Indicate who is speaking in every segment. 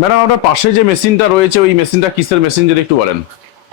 Speaker 1: Madam আপনার পাশে যে মেশিনটা রয়েছে ওই মেশিনটা কিসের মেশিন যদি একটু বলেন?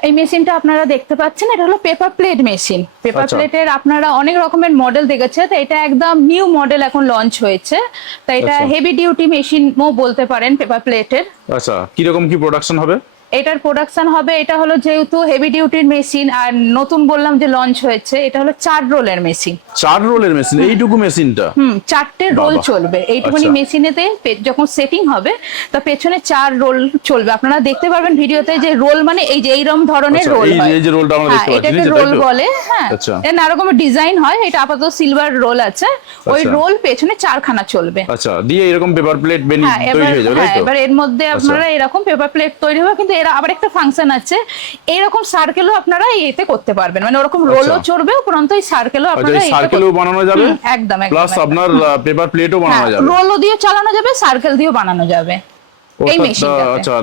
Speaker 2: এই মেশিনটা আপনারা দেখতে পাচ্ছেন এটা হলো পেপার প্লেট মেশিন পেপার। প্লেটের আপনারা অনেক রকমের মডেল দেখেছে তো এটা একদম নিউ মডেল এখন লঞ্চ হয়েছে। তো এটা। হেভি ডিউটি মেশিনও বলতে পারেন পেপার প্লেটের
Speaker 1: আচ্ছা কীরকম কি প্রোডাকশন হবে?
Speaker 2: এটার প্রোডাকশন হবে এটা হলো যেহেতু হেভি ডিউটির মেশিন আর নতুন বললাম যে লঞ্চ হয়েছে এটা হলো চার রোলের মেশিন
Speaker 1: চার রোলের মেশিন এইটুকু মেশিনটা
Speaker 2: হুম চারটে রোল চলবে। এইটুকুনি
Speaker 1: আচ্ছা।
Speaker 2: মেশিনেতে যখন সেটিং হবে তা পেছনে চার রোল চলবে। আপনারা দেখতে পারবেন ভিডিওতে যে রোল মানে এই যে এইরকম ধরনের
Speaker 1: আচ্ছা,
Speaker 2: রোল
Speaker 1: এই
Speaker 2: হয়।
Speaker 1: এই যে রোলটা আমরা
Speaker 2: হ্যাঁ
Speaker 1: দেখতে পাচ্ছি
Speaker 2: এটাকে রোল বলে হ্যাঁ।
Speaker 1: আচ্ছা।
Speaker 2: এর নানা রকমের ডিজাইন হয় এটা আপাতত সিলভার রোল আছে। ওই
Speaker 1: আচ্ছা।
Speaker 2: রোল পেছনে চারখানা চলবে।
Speaker 1: আচ্ছা দিয়ে এরকম পেপার প্লেট বেনি
Speaker 2: হ্যাঁ
Speaker 1: তৈরি হয়ে যাবে
Speaker 2: হ্যাঁ
Speaker 1: তাই তো?
Speaker 2: এবার এর মধ্যে আপনারা এরকম পেপার প্লেট তৈরি হবে কিন্তু এর আবার একটা ফাংশন আছে। এরকম সার্কেলও আপনারা এতে করতে পারবেন। মানে ওরকম রোলও
Speaker 1: আচ্ছা।
Speaker 2: চড়বে উপরন্ত এই সার্কেলও
Speaker 1: আচ্ছা
Speaker 2: আপনারা
Speaker 1: সার্কেলও বানানো যাবে?
Speaker 2: একদম একদম
Speaker 1: প্লাস আপনার পেপার প্লেটও বানানো
Speaker 2: হ্যাঁ
Speaker 1: যাবে?
Speaker 2: রোলও দিয়ে চালানো যাবে সার্কেল দিয়েও বানানো যাবে।
Speaker 1: আচ্ছা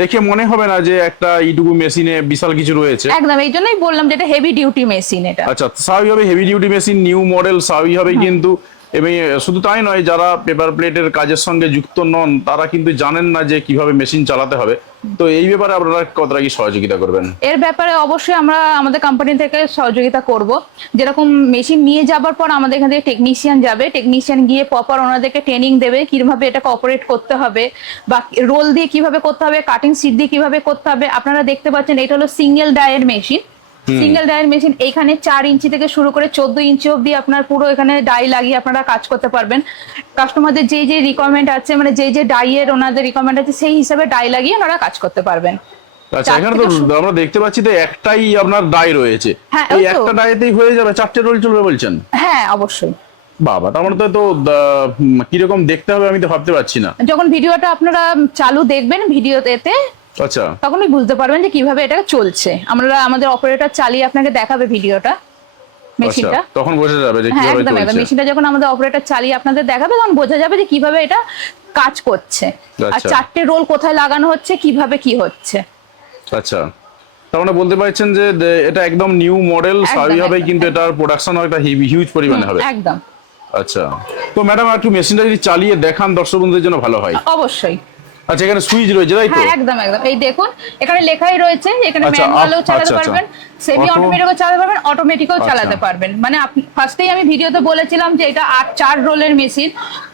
Speaker 1: দেখে মনে হবে না যে একটা ইটুকু মেশিনে বিশাল কিছু রয়েছে।
Speaker 2: একদম এই জন্যই বললাম যে এটা হেভি ডিউটি মেশিন এটা।
Speaker 1: আচ্ছা স্বাভাবিকভাবে heavy duty machine new model স্বাভাবিকভাবে কিন্তু এবং শুধু তাই নয়, যারা পেপার প্লেটের কাজের সঙ্গে যুক্ত নন, তারা কিন্তু জানেন না যে কীভাবে মেশিন চালাতে হবে। তো এই ব্যাপারে আপনারা কতটা কি সহযোগিতা করবেন?
Speaker 2: এর ব্যাপারে অবশ্যই আমরা আমাদের কোম্পানি থেকে সহযোগিতা করব। যেরকম মেশিন নিয়ে যাবার পর আমাদের এখান থেকে টেকনিশিয়ান যাবে। টেকনিশিয়ান গিয়ে প্রপার ওনাদেরকে ট্রেনিং দেবে, কীভাবে এটাকে অপারেট করতে হবে, বা রোল দিয়ে কীভাবে করতে হবে কাটিং সিট দিয়ে কীভাবে করতে হবে। আপনারা দেখতে পাচ্ছেন, এটা হলো সিঙ্গেল ডায়ের মেশিন সিঙ্গেল ডায়ের মেশিন এইখানে চার ইঞ্চি থেকে শুরু করে চোদ্দ ইঞ্চি অব্দি আপনার পুরো এখানে ডাই লাগিয়ে আপনারা কাজ করতে পারবেন। কাস্টমারদের যে যে রিকোয়ারমেন্ট আছে মানে যে যে ডাইয়ের ওনাদের রিকোয়ারমেন্ট আছে সেই হিসাবে ডাই লাগিয়ে ওনারা কাজ করতে পারবেন।
Speaker 1: আচ্ছা এখানে তো আমরা দেখতে পাচ্ছি তো একটাই আপনার ডাই রয়েছে।
Speaker 2: হ্যাঁ,
Speaker 1: এই। একটা ডাইতেই হয়ে যাবে চারটে রোল চলবে বলছেন?
Speaker 2: হ্যাঁ অবশ্যই।
Speaker 1: বাবা তার মানে তো কীরকম দেখতে হবে আমি তো ভাবতে পারছি না।
Speaker 2: যখন ভিডিওটা আপনারা চালু দেখবেন ভিডিওতে
Speaker 1: আচ্ছা।
Speaker 2: তখনই বুঝতে পারবেন যে কীভাবে এটা চলছে। আমরা আমাদের অপারেটর চালিয়ে আপনাকে দেখাবে ভিডিওটা।
Speaker 1: আচ্ছা
Speaker 2: মেশিনটা
Speaker 1: তখন বোঝা যাবে যে
Speaker 2: হ্যাঁ
Speaker 1: কীভাবে
Speaker 2: একদম একদম। মেশিনটা যখন আমাদের অপারেটর চালিয়ে আপনাদের দেখাবে তখন বোঝা যাবে যে কীভাবে এটা কাজ করছে। আর
Speaker 1: আচ্ছা।
Speaker 2: চারটে রোল কোথায় লাগানো হচ্ছে কীভাবে কি হচ্ছে।
Speaker 1: আচ্ছা। তার মানে বলতে পারছেন যে এটা একদম নিউ মডেল স্বাভাবিকভাবেই
Speaker 2: একদম,
Speaker 1: কিন্তু এটার প্রোডাকশন একটা হিউজ পরিমাণে হবে।
Speaker 2: একদম।
Speaker 1: আচ্ছা। তো ম্যাডাম একটু মেশিনটা যদি চালিয়ে দেখান দর্শক বন্ধুদের জন্য ভালো হয়।
Speaker 2: অবশ্যই।
Speaker 1: আচ্ছা এখানে সুইচ রয়েছে তাই তো?
Speaker 2: হ্যাঁ একদম একদম। এই দেখুন এখানে লেখাই রয়েছে এখানে
Speaker 1: আচ্ছা,
Speaker 2: ম্যানুয়ালও চালাতে
Speaker 1: আচ্ছা, আচ্ছা।
Speaker 2: পারবেন সেমি অটোমেটিকও চালাতে পারবেন অটোমেটিকও
Speaker 1: আচ্ছা।
Speaker 2: চালাতে পারবেন। মানে আপনি ফার্স্টেই আমি ভিডিওতে বলেছিলাম যে এটা আট চার রোলের মেশিন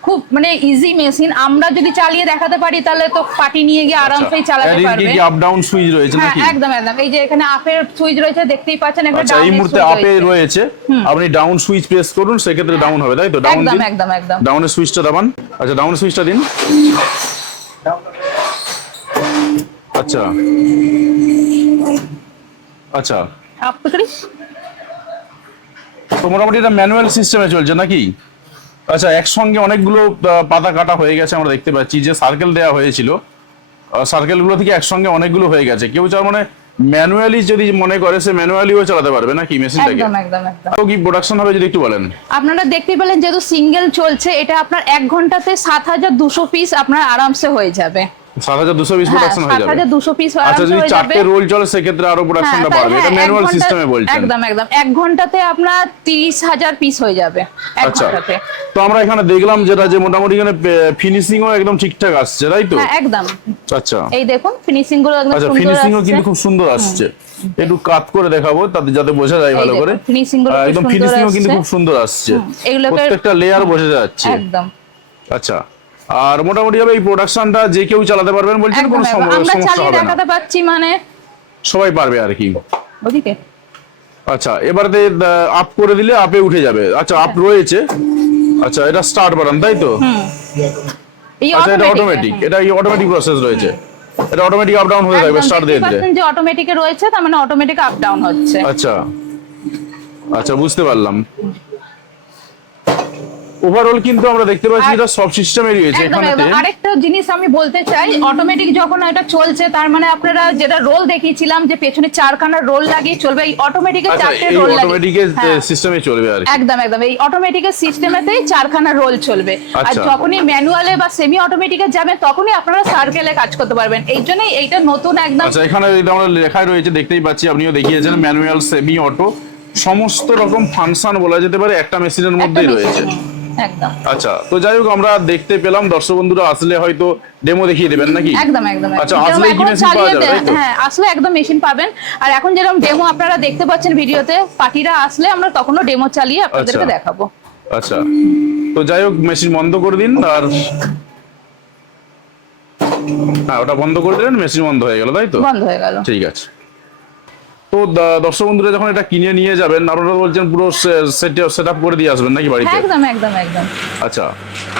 Speaker 2: খুব মানে ইজি মেশিন আমরা যদি চালিয়ে দেখাতে পারি তাহলে তো পার্টি নিয়ে গিয়ে আরামসেই চালাতে
Speaker 1: এর
Speaker 2: পারবে।
Speaker 1: কি আপ ডাউন সুইচ রয়েছে
Speaker 2: হ্যাঁ
Speaker 1: নাকি?
Speaker 2: একদম একদম। এই যে এখানে আপের সুইচ রয়েছে দেখতেই পাচ্ছেন একটা
Speaker 1: আচ্ছা এই মুহূর্তে আপে রয়েছে। আপনি ডাউন সুইচ প্রেস করুন সেক্ষেত্রে ডাউন হবে তাই তো? ডাউন
Speaker 2: একদম একদম একদম।
Speaker 1: ডাউনের সুইচটা দাবান। আচ্ছা ডাউনের সুইচটা দিন। আচ্ছা। আচ্ছা। তো মোটামুটি এটা ম্যানুয়াল সিস্টেমে চলছে নাকি? আচ্ছা একসঙ্গে অনেকগুলো পাতা কাটা হয়ে গেছে আমরা দেখতে পাচ্ছি যে সার্কেল দেওয়া হয়েছিল। সার্কেলগুলো থেকে একসঙ্গে অনেকগুলো হয়ে গেছে। কেউ চার মানে ম্যানুয়ালি যদি মনে করে সে ম্যানুয়ালিও চালাতে পারবে নাকি মেশিনটাকে
Speaker 2: একদম একদম একদম।
Speaker 1: কি প্রোডাকশন হবে যদি একটু বলেন?
Speaker 2: আপনারা দেখতে পেলেন যেহেতু সিঙ্গেল চলছে এটা আপনার এক ঘন্টাতে সাত হাজার দুশো পিস আপনার আরামসে হয়ে যাবে।
Speaker 1: সাত হাজার দুশো বিশ
Speaker 2: হ্যাঁ
Speaker 1: প্রোডাকশন হয়ে যাবে।
Speaker 2: পিস
Speaker 1: আচ্ছা যদি চারটে রোল চলে সেক্ষেত্রে আরও প্রোডাকশনটা বাড়বে। এটা
Speaker 2: এক
Speaker 1: ম্যানুয়াল সিস্টেমে বলছেন।
Speaker 2: একদম একদম। এক ঘন্টাতে আপনার তিরিশ হাজার পিস হয়ে যাবে এক
Speaker 1: আচ্ছা।
Speaker 2: ঘন্টাতে।
Speaker 1: তো আমরা এখানে দেখলাম যেটা যে মোটামুটি এখানে ফিনিশিংও একদম ঠিকঠাক আসছে তাই তো?
Speaker 2: হ্যাঁ একদম।
Speaker 1: আচ্ছা।
Speaker 2: এই দেখুন ফিনিশিংগুলো একদম
Speaker 1: আচ্ছা
Speaker 2: সুন্দর
Speaker 1: ফিনিশিংও
Speaker 2: আসছে।
Speaker 1: কিন্তু খুব সুন্দর আসছে। একটু কাট করে দেখাবো তাতে যাতে বোঝা যায় ভালো করে।
Speaker 2: গুলো
Speaker 1: একদম
Speaker 2: সুন্দর
Speaker 1: ফিনিশিংও কিন্তু খুব সুন্দর আসছে। প্রত্যেকটা লেয়ার বোঝা যাচ্ছে।
Speaker 2: একদম।
Speaker 1: আচ্ছা। আর মোটামুটি ভাবে এই প্রোডাকশনটা যে কেউ চালাতে পারবেন বলছেন কোনো সমস্যা
Speaker 2: চালিয়ে
Speaker 1: হবে না।
Speaker 2: দেখাতে পাচ্ছি মানে
Speaker 1: সবাই পারবে আর কি।
Speaker 2: ওদিকে।
Speaker 1: আচ্ছা এবারে আপ করে দিলে আপে উঠে যাবে। আচ্ছা আপ রয়েছে। আচ্ছা এটা স্টার্ট বাটন তাই তো?
Speaker 2: এই
Speaker 1: আচ্ছা এটা অটোমেটিক। এটা অটোমেটিক প্রসেস রয়েছে। এটা অটোমেটিক আপ ডাউন হয়ে থাকবে
Speaker 2: একদম
Speaker 1: স্টার্ট দিয়ে দিলে।
Speaker 2: যে অটোমেটিকে রয়েছে তার মানে অটোমেটিক আপ ডাউন হচ্ছে।
Speaker 1: আচ্ছা। আচ্ছা বুঝতে পারলাম। ওভারঅল কিন্তু আমরা দেখতে পাচ্ছি এটা সব সিস্টেমে রয়েছে
Speaker 2: একদম আরেকটা জিনিস আমি বলতে চাই অটোমেটিক যখন এটা চলছে তার মানে আপনারা যেটা রোল দেখিয়েছিলাম যে পেছনে চারখানা রোল লাগিয়ে চলবে এই অটোমেটিকের
Speaker 1: আচ্ছা
Speaker 2: চারটে রোল
Speaker 1: অটোমেটিকের
Speaker 2: হ্যাঁ।
Speaker 1: সিস্টেমে চলবে আর
Speaker 2: একদম একদম। এই অটোমেটিকের সিস্টেমেতেই চারখানা রোল চলবে। আর
Speaker 1: আচ্ছা।
Speaker 2: যখনই ম্যানুয়ালে বা সেমি অটোমেটিকে যাবেন তখনই আপনারা সার্কেলে কাজ করতে পারবেন। এই জন্যই এইটা নতুন একদম
Speaker 1: আচ্ছা এখানে এটা আমরা লেখাই রয়েছে দেখতেই পাচ্ছি। আপনিও দেখিয়েছেন ম্যানুয়াল সেমি অটো সমস্ত রকম ফাংশন বলা যেতে পারে একটা মেশিনের মধ্যেই রয়েছে।
Speaker 2: একদম।
Speaker 1: আচ্ছা তো যাই হোক আমরা দেখতে পেলাম দর্শক বন্ধুরা আসলে হয়তো ডেমো দেখিয়ে দেবেন নাকি?
Speaker 2: একদম একদম
Speaker 1: আচ্ছা। আসলেই কি machine পাওয়া যাবে?
Speaker 2: হ্যাঁ আসলে একদম মেশিন পাবেন। আর এখন যেরকম ডেমো আপনারা দেখতে পাচ্ছেন ভিডিওতে পার্টিরা আসলে আমরা তখনও ডেমো চালিয়ে আপনাদেরকে
Speaker 1: আচ্ছা।
Speaker 2: দেখাবো।
Speaker 1: আচ্ছা। তো যাই হোক মেশিন বন্ধ করে দিন আর হ্যাঁ ওটা বন্ধ করে দিলেন মেশিন বন্ধ হয়ে গেল তাই তো?
Speaker 2: বন্ধ হয়ে গেল।
Speaker 1: ঠিক আছে। তো দ- দর্শক বন্ধুরা যখন এটা কিনে নিয়ে যাবেন আপনারা বলছেন পুরো সেট আপ করে দিয়ে আসবেন নাকি বাড়িতে?
Speaker 2: একদম একদম একদম।
Speaker 1: আচ্ছা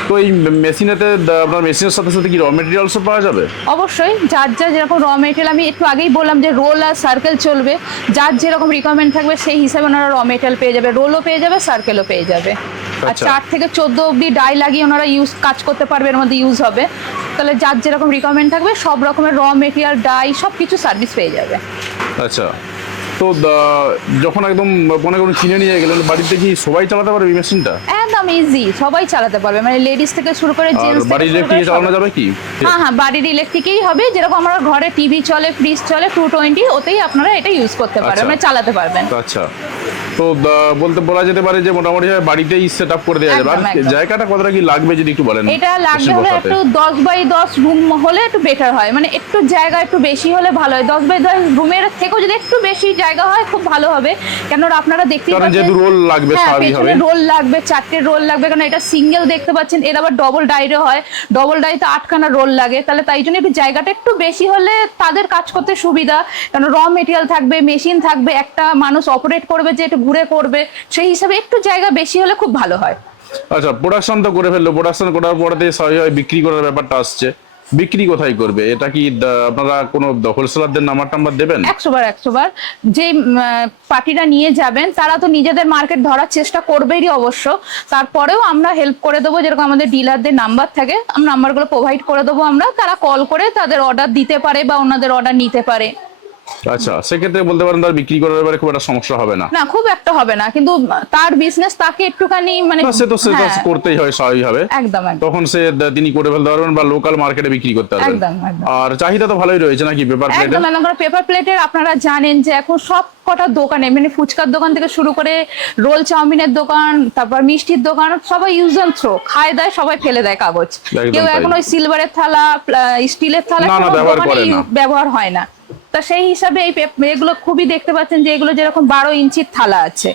Speaker 1: তো এই মেশিনেতে আপনার মেশিনের সাথে সাথে কি র মেটেরিয়ালসও পাওয়া যাবে?
Speaker 2: অবশ্যই যার যা যেরকম র মেটেরিয়াল আমি একটু আগেই বললাম যে রোল আর সার্কেল চলবে। যার যেরকম রিকোয়ারমেন্ট থাকবে সেই হিসাবে ওনারা র মেটেরিয়াল পেয়ে যাবে। রোলও পেয়ে যাবে সার্কেলও পেয়ে যাবে। আর
Speaker 1: আচ্ছা।
Speaker 2: চার থেকে চোদ্দ অবধি ডাই লাগিয়ে ওনারা ইউজ কাজ করতে পারবে এর মধ্যে ইউজ হবে। তাহলে যার যেরকম রিকোয়ারমেন্ট থাকবে সব রকমের র মেটেরিয়াল ডাই সব কিছু সার্ভিস পেয়ে যাবে।
Speaker 1: আচ্ছা। তো যখন একদম মনে করুন কিনে নিয়ে গেলেন বাড়িতে কি সবাই চালাতে পারবে এই মেশিনটা?
Speaker 2: একদম ইজি সবাই চালাতে পারবে। মানে লেডিস থেকে শুরু করে জেন্টস
Speaker 1: বাড়ির ইলেকট্রিক চালানো যাবে কি?
Speaker 2: হ্যাঁ হ্যাঁ বাড়ির ইলেকট্রিকেই হবে। যেরকম আমরা ঘরে টিভি চলে ফ্রিজ চলে টু টোয়েন্টি ওতেই আপনারা এটা ইউজ করতে পারবেন
Speaker 1: আচ্ছা।
Speaker 2: মানে চালাতে পারবেন।
Speaker 1: আচ্ছা। তো বলতে বলা যেতে পারে যে মোটামুটি বাড়িতেই সেট আপ করে দেওয়া যাবে। আর। জায়গাটা কতটা কি লাগবে যদি একটু বলেন
Speaker 2: এটা লাগবে হলে একটু দশ বাই দশ রুম হলে একটু বেটার হয়। মানে একটু জায়গা একটু বেশি হলে ভালো হয়। দশ বাই দশ রুমের থেকেও যদি একটু বেশি জায়গা হয় খুব ভালো হবে। কেন আপনারা দেখতেই
Speaker 1: যেহেতু রোল লাগবে
Speaker 2: হ্যাঁ
Speaker 1: স্বাভাবিক হবে
Speaker 2: রোল লাগবে চারটে রোল লাগবে। কারণ এটা সিঙ্গেল দেখতে পাচ্ছেন এর আবার ডবল ডাইরে হয়। ডবল ডাইতে আটখানা রোল লাগে। তাহলে তাই জন্য একটু জায়গাটা একটু বেশি হলে তাদের কাজ করতে সুবিধা। কারণ র মেটেরিয়াল থাকবে মেশিন থাকবে একটা মানুষ অপারেট করবে যে একটু ঘুরে করবে সেই হিসাবে একটু জায়গা বেশি হলে খুব ভালো হয়।
Speaker 1: আচ্ছা প্রোডাকশন তো করে ফেলল। প্রোডাকশন করার পরে স্বাভাবিক বিক্রি করার ব্যাপারটা আসছে। বিক্রি কোথায় করবে? এটা কি আপনারা কোনো হোলসেলারদের নাম্বার টাম্বার দেবেন?
Speaker 2: একশো বার একশো বার যে পার্টিরা নিয়ে যাবেন তারা তো নিজেদের মার্কেট ধরার চেষ্টা করবেই অবশ্য। তারপরেও আমরা হেল্প করে দেবো যেরকম আমাদের ডিলারদের নাম্বার থাকে আমরা নাম্বারগুলো প্রোভাইড করে দেবো আমরা। তারা কল করে তাদের অর্ডার দিতে পারে বা ওনাদের অর্ডার নিতে পারে।
Speaker 1: আচ্ছা সেক্ষেত্রে বলতে পারেন তার বিক্রি করার ব্যাপারে খুব একটা সমস্যা হবে না।
Speaker 2: না খুব একটা হবে না কিন্তু তার বিজনেস তাকে একটুখানি মানে
Speaker 1: সে তো সে তো
Speaker 2: হ্যাঁ,
Speaker 1: করতেই হয় স্বাভাবিকভাবে।
Speaker 2: একদম
Speaker 1: তখন সে তিনি করে ফেলতে পারবেন বা লোকাল মার্কেটে বিক্রি করতে পারবেন।
Speaker 2: একদম।
Speaker 1: আর চাহিদা তো ভালোই রয়েছে নাকি পেপার প্লেটে
Speaker 2: একদম করে পেপার প্লেটের আপনারা জানেন যে এখন সব কটা দোকানে মানে ফুচকার দোকান থেকে শুরু করে রোল চাউমিনের দোকান তারপর মিষ্টির দোকান সবাই ইউজ অ্যান্ড থ্রো খায় দেয় সবাই ফেলে দেয় কাগজ। কেউ এখন ওই সিলভারের থালা স্টিলের থালা
Speaker 1: ব্যবহার
Speaker 2: হয় না। তা সেই হিসাবে এই এগুলো খুবই দেখতে পাচ্ছেন যে এগুলো যেরকম বারো ইঞ্চির থালা আছে।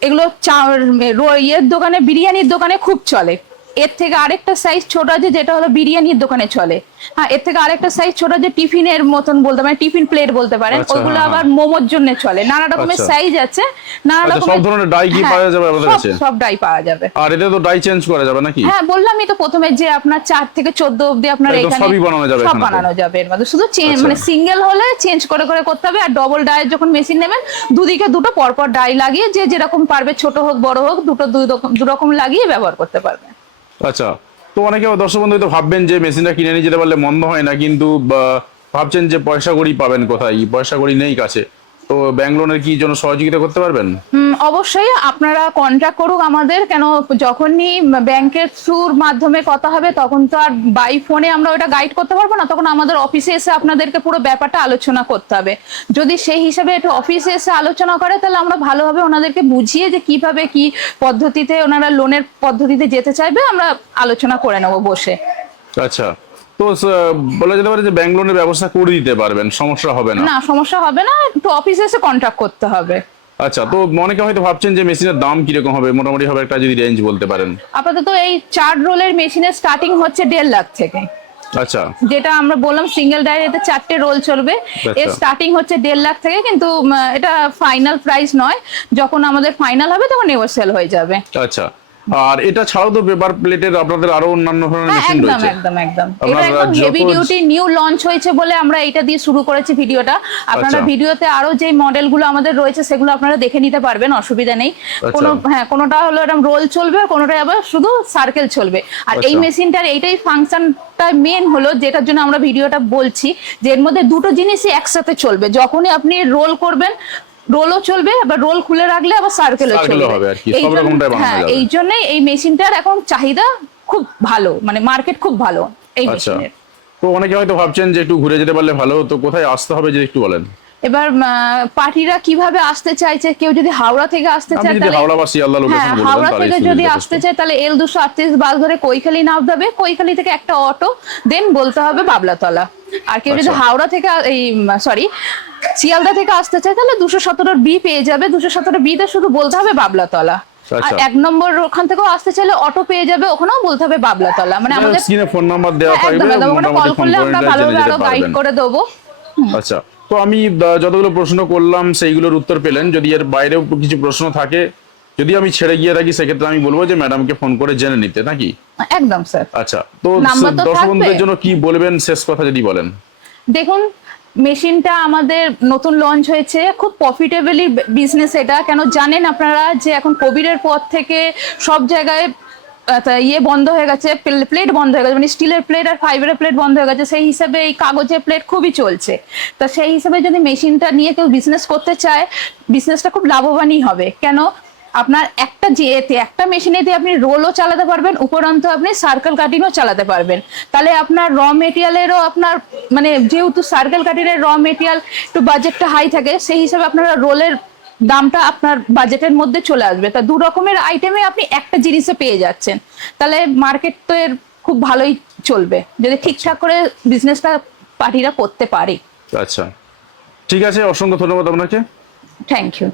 Speaker 2: এগুলো চা- ইয়ের দোকানে, বিরিয়ানির দোকানে খুব চলে। এর থেকে আরেকটা সাইজ ছোট আছে যেটা হলো বিরিয়ানির দোকানে চলে। হ্যাঁ এর থেকে আরেকটা সাইজ ছোট আছে টিফিনের মতন বলতে পারেন টিফিন প্লেট বলতে পারেন
Speaker 1: আচ্ছা,
Speaker 2: ওগুলো
Speaker 1: হ্যাঁ,
Speaker 2: আবার মোমোর জন্য চলে। নানা রকমের
Speaker 1: আচ্ছা।
Speaker 2: সাইজ আছে নানা
Speaker 1: আচ্ছা, সব ধরনের ডাই কি
Speaker 2: হ্যাঁ,
Speaker 1: পাওয়া যাবে
Speaker 2: সব-
Speaker 1: কাছে?
Speaker 2: সব ডাই পাওয়া যাবে।
Speaker 1: আর এতে তো ডাই চেঞ্জ করা যাবে নাকি?
Speaker 2: হ্যাঁ বললামই তো প্রথমে যে আপনার চার থেকে চোদ্দ অবধি আপনার এখানে
Speaker 1: সবই বানানো যাবে
Speaker 2: সব বানানো যাবে এর মধ্যে। শুধু চেঞ্জ
Speaker 1: আচ্ছা।
Speaker 2: মানে সিঙ্গেল হলে চেঞ্জ করে করে করতে হবে আর ডবল ডায়ের যখন মেশিন নেবেন দুদিকে দুটো পরপর ডাই লাগিয়ে যে যেরকম পারবে ছোট হোক বড় হোক দুটো দুই রকম দু রকম লাগিয়ে ব্যবহার করতে পারবে
Speaker 1: আচ্ছা তো অনেকে দর্শক বন্ধু তো ভাববেন যে মেশিনটা কিনে নিয়ে যেতে পারলে মন্দ হয় না, কিন্তু ভাবছেন যে পয়সা কড়ি পাবেন কোথায়? পয়সা কড়ি নেই কাছে। তো ব্যাংক লোনের কি জন্য সহযোগিতা করতে পারবেন?
Speaker 2: হুম, অবশ্যই আপনারা কন্ট্যাক্ট করুক আমাদের কেন যখনই ব্যাংকের থ্রুর মাধ্যমে কথা হবে তখন তো আর বাই ফোনে আমরা ওটা গাইড করতে পারব না তখন আমাদের অফিসে এসে আপনাদেরকে পুরো ব্যাপারটা আলোচনা করতে হবে। যদি সেই হিসাবে একটু অফিসে এসে আলোচনা করে তাহলে আমরা ভালোভাবে ওনাদেরকে বুঝিয়ে যে কীভাবে কি পদ্ধতিতে ওনারা লোনের পদ্ধতিতে যেতে চাইবে আমরা আলোচনা করে নেব বসে।
Speaker 1: আচ্ছা। তো বলা যেতে পারে যে ব্যাংক লোনের ব্যবস্থা করে দিতে পারবেন সমস্যা হবে না?
Speaker 2: না সমস্যা হবে না একটু অফিসে এসে কন্ট্যাক্ট করতে হবে।
Speaker 1: আচ্ছা তো অনেকে হয়তো ভাবছেন যে মেশিনের দাম কীরকম হবে মোটামুটি হবে একটা যদি রেঞ্জ বলতে পারেন।
Speaker 2: আপাতত এই চার রোলের মেশিনের স্টার্টিং হচ্ছে দেড় লাখ থেকে।
Speaker 1: আচ্ছা।
Speaker 2: যেটা আমরা বললাম সিঙ্গেল ডায়েরিতে চারটে রোল চলবে। এর
Speaker 1: আচ্ছা।
Speaker 2: স্টার্টিং হচ্ছে দেড় লাখ থেকে কিন্তু এটা ফাইনাল প্রাইস নয়। যখন আমাদের ফাইনাল হবে তখন নেগোসিয়েল হয়ে যাবে।
Speaker 1: আচ্ছা। আর এটা ছাড়াও তো পেপার প্লেটের আপনাদের আরও অন্যান্য ধরনের
Speaker 2: হ্যাঁ
Speaker 1: মেশিন
Speaker 2: একদম
Speaker 1: রয়েছে
Speaker 2: একদম একদম
Speaker 1: আপনার
Speaker 2: এটা একদম হেভি ডিউটি নিউ লঞ্চ হয়েছে বলে আমরা এটা দিয়ে শুরু করেছি ভিডিওটা আপনারা
Speaker 1: আচ্ছা।
Speaker 2: ভিডিওতে আরও যে মডেলগুলো আমাদের রয়েছে সেগুলো আপনারা দেখে নিতে পারবেন অসুবিধা নেই
Speaker 1: আচ্ছা।
Speaker 2: কোনো হ্যাঁ কোনোটা হলো এরকম রোল চলবে আর কোনোটা আবার শুধু সার্কেল চলবে আর এই
Speaker 1: আচ্ছা।
Speaker 2: মেশিনটার এইটাই ফাংশনটা মেন হলো যেটার জন্য আমরা ভিডিওটা বলছি যে এর মধ্যে দুটো জিনিসই একসাথে চলবে যখনই আপনি রোল করবেন রোলও চলবে আবার রোল খুলে রাখলে আবার সার্কেলও চলবে।
Speaker 1: আর
Speaker 2: এই জন্য- হ্যাঁ এই মেশিনটার এখন চাহিদা খুব ভালো মানে মার্কেট খুব ভালো এই
Speaker 1: আচ্ছা।
Speaker 2: মেশিনের।
Speaker 1: তো অনেকে হয়তো ভাবছেন যে একটু ঘুরে যেতে পারলে ভালো হতো কোথায় আসতে হবে যদি একটু বলেন?
Speaker 2: এবার পার্টিরা কীভাবে আসতে চাইছে কেউ যদি হাওড়া থেকে আসতে চায় তাহলে
Speaker 1: হাওড়া
Speaker 2: হ্যাঁ হাওড়া থেকে যদি আসতে চায় তাহলে এল দুশো আটত্রিশ বাস ধরে কৈখালি নামতে হবে। কৈখালি থেকে একটা অটো দেন বলতে হবে বাবলাতলা। আর কেউ যদি
Speaker 1: আচ্ছা।
Speaker 2: হাওড়া থেকে এই সরি শিয়ালদা থেকে আসতে চায় তাহলে দুশো সতেরো বি পেয়ে যাবে। দুশো সতেরো বিতে শুধু বলতে হবে বাবলাতলা। আর
Speaker 1: আচ্ছা।
Speaker 2: এক নম্বর ওখান থেকেও আসতে চাইলে অটো পেয়ে যাবে ওখানেও বলতে হবে বাবলাতলা। মানে আমাদের
Speaker 1: স্ক্রিনে ফোন নাম্বার দেওয়া
Speaker 2: হ্যাঁ,
Speaker 1: থাকবে
Speaker 2: কল করলে
Speaker 1: করে
Speaker 2: আমরা ভালোভাবে আরও গাইড করে দেবো।
Speaker 1: আচ্ছা তো আমি যতগুলো প্রশ্ন করলাম সেইগুলোর উত্তর পেলেন। যদি এর বাইরেও কিছু প্রশ্ন থাকে যদি আমি ছেড়ে গিয়ে থাকি সেক্ষেত্রে আমি বলব যে ম্যাডামকে ফোন করে জেনে নিতে নাকি?
Speaker 2: একদম স্যার।
Speaker 1: আচ্ছা তো
Speaker 2: নাম্বার তো
Speaker 1: দর্শক বন্ধুদের জন্য কি বলবেন? শেষ কথা যদি বলেন।
Speaker 2: দেখুন মেশিনটা আমাদের নতুন লঞ্চ হয়েছে। খুব প্রফিটেবলি বিজনেস এটা। কেন জানেন আপনারা যে এখন কোভিডের পর থেকে সব জায়গায় ইয়ে বন্ধ হয়ে গেছে প্লেট বন্ধ হয়ে গেছে মানে স্টিলের প্লেট আর ফাইবারের প্লেট বন্ধ হয়ে গেছে। সেই হিসাবে এই কাগজের প্লেট খুবই চলছে। তা সেই হিসাবে যদি মেশিনটা নিয়ে কেউ বিজনেস করতে চায় বিজনেসটা খুব লাভবানই হবে। কেন? আপনার একটা যেতে একটা মেশিনেতে আপনি রোলও চালাতে পারবেন উপরন্ত আপনি সার্কেল কাটিংও চালাতে পারবেন। তাহলে আপনার র মেটেরিয়ালেরও আপনার মানে যেহেতু সার্কেল কাটিংয়ের র মেটেরিয়াল একটু বাজেটটা হাই থাকে সেই হিসাবে আপনারা রোলের দামটা আপনার বাজেটের মধ্যে চলে আসবে। তা দু রকমের আইটেমে আপনি একটা জিনিসে পেয়ে যাচ্ছেন। তাহলে মার্কেট তো এর খুব ভালোই চলবে। যদি ঠিকঠাক করে বিজনেসটা পার্টিরা করতে পারে।
Speaker 1: আচ্ছা। ঠিক আছে অসংখ্য ধন্যবাদ আপনাকে।
Speaker 2: Thank you